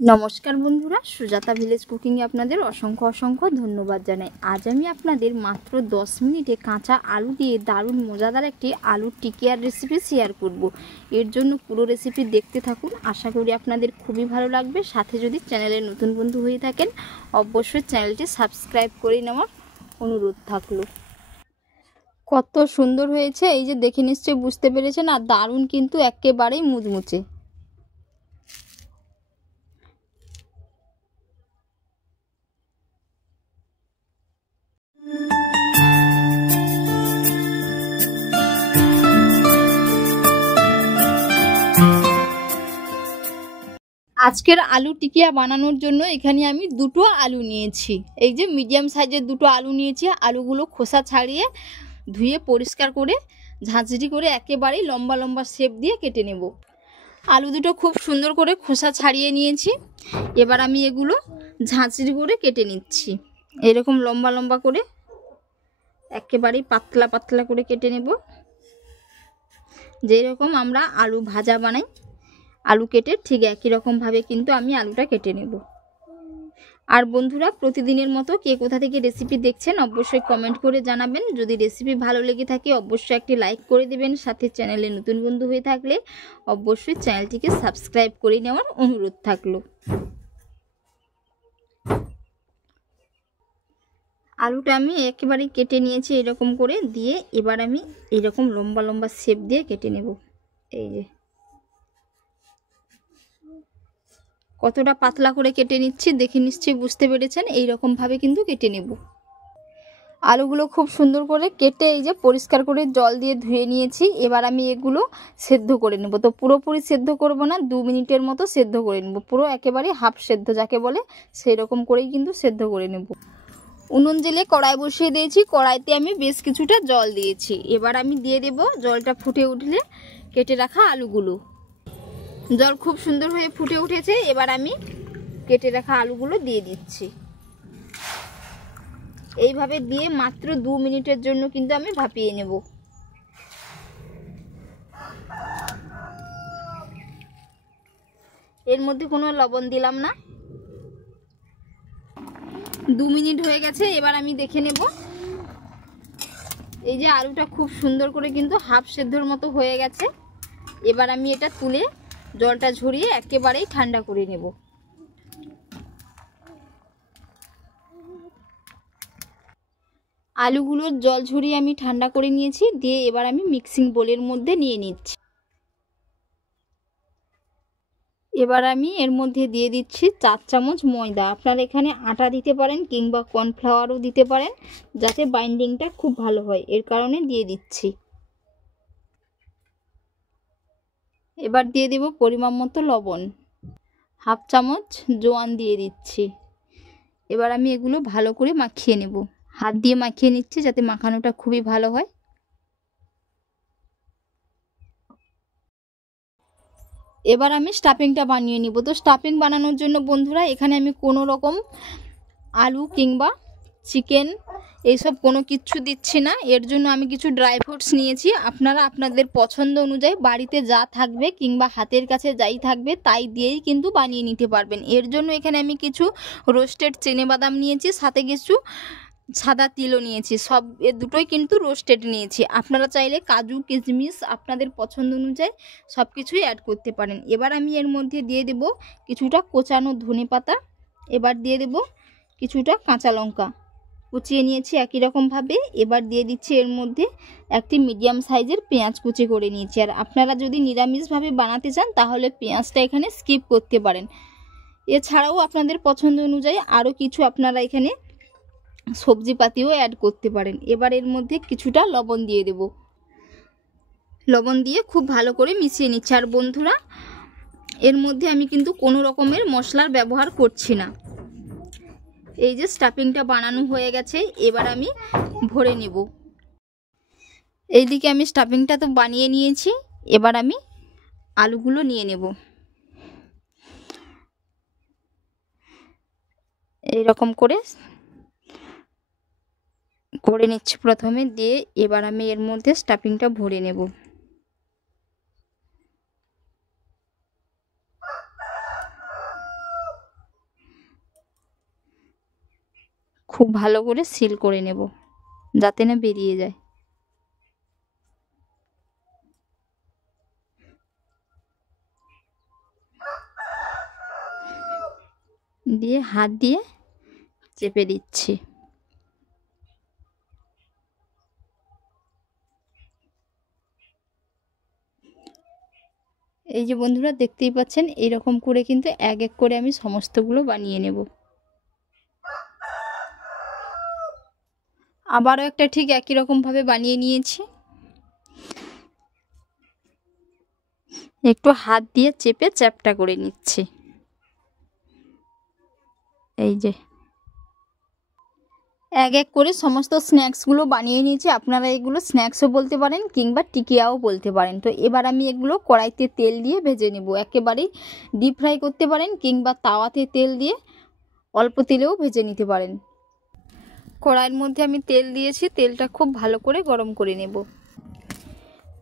নমস্কার বন্ধুরা, সুজাতা ভিলেজ কুকিংয়ে আপনাদের অসংখ্য অসংখ্য ধন্যবাদ জানাই। আজ আমি আপনাদের মাত্র 10 মিনিটে কাঁচা আলু দিয়ে দারুণ মজাদার একটি আলুর টিকিয়ার রেসিপি শেয়ার করব। এর জন্য পুরো রেসিপি দেখতে থাকুন, আশা করি আপনাদের খুবই ভালো লাগবে। সাথে যদি চ্যানেলের নতুন বন্ধু হয়ে থাকেন অবশ্যই চ্যানেলটি সাবস্ক্রাইব করে নেওয়ার অনুরোধ থাকলো। কত সুন্দর হয়েছে, এই যে দেখে নিশ্চয়ই বুঝতে পেরেছেন, আর দারুণ কিন্তু একেবারেই মুচমুচে। আজকের আলু টিকিয়া বানানোর জন্য এখানে আমি দুটো আলু নিয়েছি। এই যে মিডিয়াম সাইজের দুটো আলু নিয়েছি। আলুগুলো খোসা ছাড়িয়ে ধুয়ে পরিষ্কার করে ঝাঁঝরি করে একেবারেই লম্বা লম্বা শেপ দিয়ে কেটে নেব। আলু দুটো খুব সুন্দর করে খোসা ছাড়িয়ে নিয়েছি। এবার আমি এগুলো ঝাঁঝরি করে কেটে নিচ্ছি। এরকম লম্বা লম্বা করে একেবারেই পাতলা পাতলা করে কেটে নেব, যেরকম আমরা আলু ভাজা বানাই আলু কেটে ঠিক একই রকমভাবে কিন্তু আমি আলুটা কেটে নেব। আর বন্ধুরা, প্রতিদিনের মতো কে কোথা থেকে রেসিপি দেখছেন অবশ্যই কমেন্ট করে জানাবেন। যদি রেসিপি ভালো লেগে থাকে অবশ্যই একটি লাইক করে দেবেন। সাথে চ্যানেলে নতুন বন্ধু হয়ে থাকলে অবশ্যই চ্যানেলটিকে সাবস্ক্রাইব করে নেওয়ার অনুরোধ থাকলো। আলুটা আমি একেবারেই কেটে নিয়েছি এরকম করে দিয়ে, এবার আমি এরকম লম্বা লম্বা শেপ দিয়ে কেটে নেব। এই যে কতটা পাতলা করে কেটে নিচ্ছি দেখে নিশ্চয়ই বুঝতে পেরেছেন। এই রকম ভাবে কিন্তু কেটে নেব। আলুগুলো খুব সুন্দর করে কেটে এই যে পরিষ্কার করে জল দিয়ে ধুয়ে নিয়েছি। এবার আমি এগুলো সেদ্ধ করে নেব। তো পুরোপুরি সেদ্ধ করব না, 2 মিনিটের মতো সেদ্ধ করে নেব। পুরো একেবারে হাফ সেদ্ধ যাকে বলে সেই রকম করেই কিন্তু সেদ্ধ করে নেব। উনুন জেলে কড়াই বসিয়ে দিয়েছি। কড়াইতে আমি বেশ কিছুটা জল দিয়েছি। এবার আমি দিয়ে দেব, জলটা ফুটে উঠলে কেটে রাখা আলুগুলো। জল খুব সুন্দর হয়ে ফুটে উঠেছে। এবার আমি কেটে রাখা আলুগুলো দিয়ে দিচ্ছি। এইভাবে দিয়ে মাত্র 2 মিনিটের জন্য কিন্তু আমি ভাপিয়ে নেব। এর মধ্যে কোনো লবণ দিলাম না। 2 মিনিট হয়ে গেছে। এবার আমি দেখে নেব। এই যে আলুটা খুব সুন্দর করে কিন্তু হাফ সেদ্ধর মতো হয়ে গেছে। এবার আমি এটা তুলে জলটা ঝরিয়ে একেবারেই ঠান্ডা করে নেব। আলুগুলোর জল ঝরিয়ে আমি ঠান্ডা করে নিয়েছি। দিয়ে এবার আমি মিক্সিং বোলের মধ্যে নিয়ে নিচ্ছি। এবার আমি এর মধ্যে দিয়ে দিচ্ছি 4 চামচ ময়দা। আপনারা এখানে আটা দিতে পারেন কিংবা কর্নফ্লাওয়ারও দিতে পারেন, যাতে বাইন্ডিংটা খুব ভালো হয়, এর কারণে দিয়ে দিচ্ছি। এবার দিয়ে দেব পরিমাণ মতো লবণ, হাফ চামচ জোয়ান দিয়ে দিচ্ছি। এবার আমি এগুলো ভালো করে মাখিয়ে নেব। হাত দিয়ে মাখিয়ে নিচ্ছি যাতে মাখানোটা খুবই ভালো হয়। এবার আমি স্টাফিংটা বানিয়ে নিব। তো স্টাফিং বানানোর জন্য বন্ধুরা এখানে আমি কোনো রকম আলু কিংবা চিকেন এইসব কোনো কিছু দিচ্ছি না। এর জন্য আমি কিছু ড্রাই ফ্রুটস নিয়েছি। আপনারা আপনাদের পছন্দ অনুযায়ী বাড়িতে যা থাকবে কিংবা হাতের কাছে যাই থাকবে তাই দিয়েই কিন্তু বানিয়ে নিতে পারবেন। এর জন্য এখানে আমি কিছু রোস্টেড চিনেবাদাম নিয়েছি, সাথে কিছু সাদা তিলও নিয়েছি। সব এ দুটোই কিন্তু রোস্টেড নিয়েছি। আপনারা চাইলে কাজু কিশমিশ আপনাদের পছন্দ অনুযায়ী সব কিছুই অ্যাড করতে পারেন। এবার আমি এর মধ্যে দিয়ে দেব কিছুটা কোচানো ধনেপাতা। এবার দিয়ে দেব কিছুটা কাঁচা লঙ্কা কুচিয়ে নিয়েছি একই রকমভাবে। এবার দিয়ে দিচ্ছি এর মধ্যে একটি মিডিয়াম সাইজের পেঁয়াজ কুচি করে নিয়েছি। আর আপনারা যদি নিরামিষভাবে বানাতে চান তাহলে পেঁয়াজটা এখানে স্কিপ করতে পারেন। এছাড়াও আপনাদের পছন্দ অনুযায়ী আরও কিছু আপনারা এখানে সবজিপাতিও অ্যাড করতে পারেন। এবার এর মধ্যে কিছুটা লবণ দিয়ে দেব। লবণ দিয়ে খুব ভালো করে মিশিয়ে নিচ্ছি। আর বন্ধুরা, এর মধ্যে আমি কিন্তু কোনো রকমের মশলার ব্যবহার করছি না। এই যে স্টাফিংটা বানানো হয়ে গেছে, এবার আমি ভরে নেব। এইদিকে আমি স্টাফিংটা তো বানিয়ে নিয়েছি। এবার আমি আলুগুলো নিয়ে নেব। এইরকম করে নিচ্ছি প্রথমে, দিয়ে এবার আমি এর মধ্যে স্টাফিংটা ভরে নেব। খুব ভালো করে সিল করে নেব যাতে না বেরিয়ে যায়। দিয়ে হাত দিয়ে চেপে দিচ্ছি। এই যে বন্ধুরা দেখতেই পাচ্ছেন, এইরকম করে কিন্তু এক এক করে আমি সমস্তগুলো বানিয়ে নেব। আবারও একটা ঠিক একই রকমভাবে বানিয়ে নিয়েছি। একটু হাত দিয়ে চেপে চ্যাপটা করে নিচ্ছি। এই যে এক এক করে সমস্ত স্ন্যাক্সগুলো বানিয়ে নিয়েছি। আপনারা এগুলো স্ন্যাক্সও বলতে পারেন কিংবা টিকিয়াও বলতে পারেন। তো এবার আমি এগুলো কড়াইতে তেল দিয়ে ভেজে নেব। একেবারেই ডিপ ফ্রাই করতে পারেন কিংবা তাওয়াতে তেল দিয়ে অল্প তেলেও ভেজে নিতে পারেন। কড়াইয়ের মধ্যে আমি তেল দিয়েছি, তেলটা খুব ভালো করে গরম করে নেব।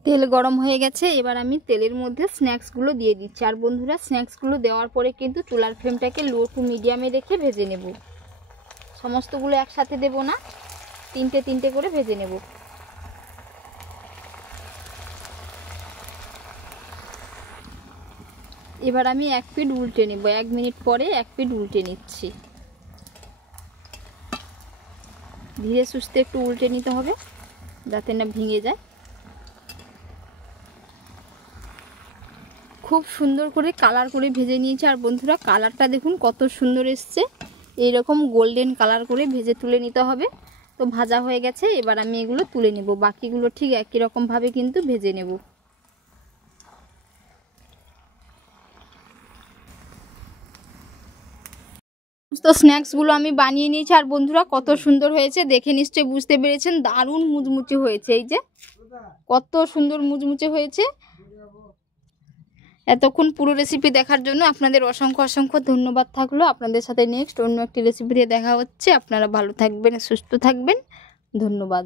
তেল গরম হয়ে গেছে, এবার আমি তেলের মধ্যে স্ন্যাক্সগুলো দিয়ে দিচ্ছি। আর বন্ধুরা স্ন্যাক্সগুলো দেওয়ার পরে কিন্তু চুলার ফ্লেমটাকে লো টু মিডিয়ামে রেখে ভেজে নেব। সমস্তগুলো একসাথে দেব না, তিনটে তিনটে করে ভেজে নেব। এবার আমি এক পিঠ উল্টে নেব। 1 মিনিট পরে এক পিঠ উল্টে নিচ্ছি। ধীরে সুস্থে একটু উল্টে নিতে হবে যাতে না ভেঙে যায়। খুব সুন্দর করে কালার করে ভেজে নিয়েছি। আর বন্ধুরা কালারটা দেখুন কত সুন্দর এসছে। এইরকম গোল্ডেন কালার করে ভেজে তুলে নিতে হবে। তো ভাজা হয়ে গেছে, এবার আমি এগুলো তুলে নেব। বাকিগুলো ঠিক একই রকমভাবে কিন্তু ভেজে নেব। তো স্ন্যাক্সগুলো আমি বানিয়ে নিয়েছি। আর বন্ধুরা কত সুন্দর হয়েছে দেখে নিশ্চয়ই বুঝতে পেরেছেন। দারুণ মুচমুচে হয়েছে। এই যে কত সুন্দর মুচমুচে হয়েছে। এতক্ষণ পুরো রেসিপি দেখার জন্য আপনাদের অসংখ্য অসংখ্য ধন্যবাদ থাকলো। আপনাদের সাথে নেক্সট অন্য একটি রেসিপি দিয়ে দেখা হচ্ছে। আপনারা ভালো থাকবেন, সুস্থ থাকবেন। ধন্যবাদ।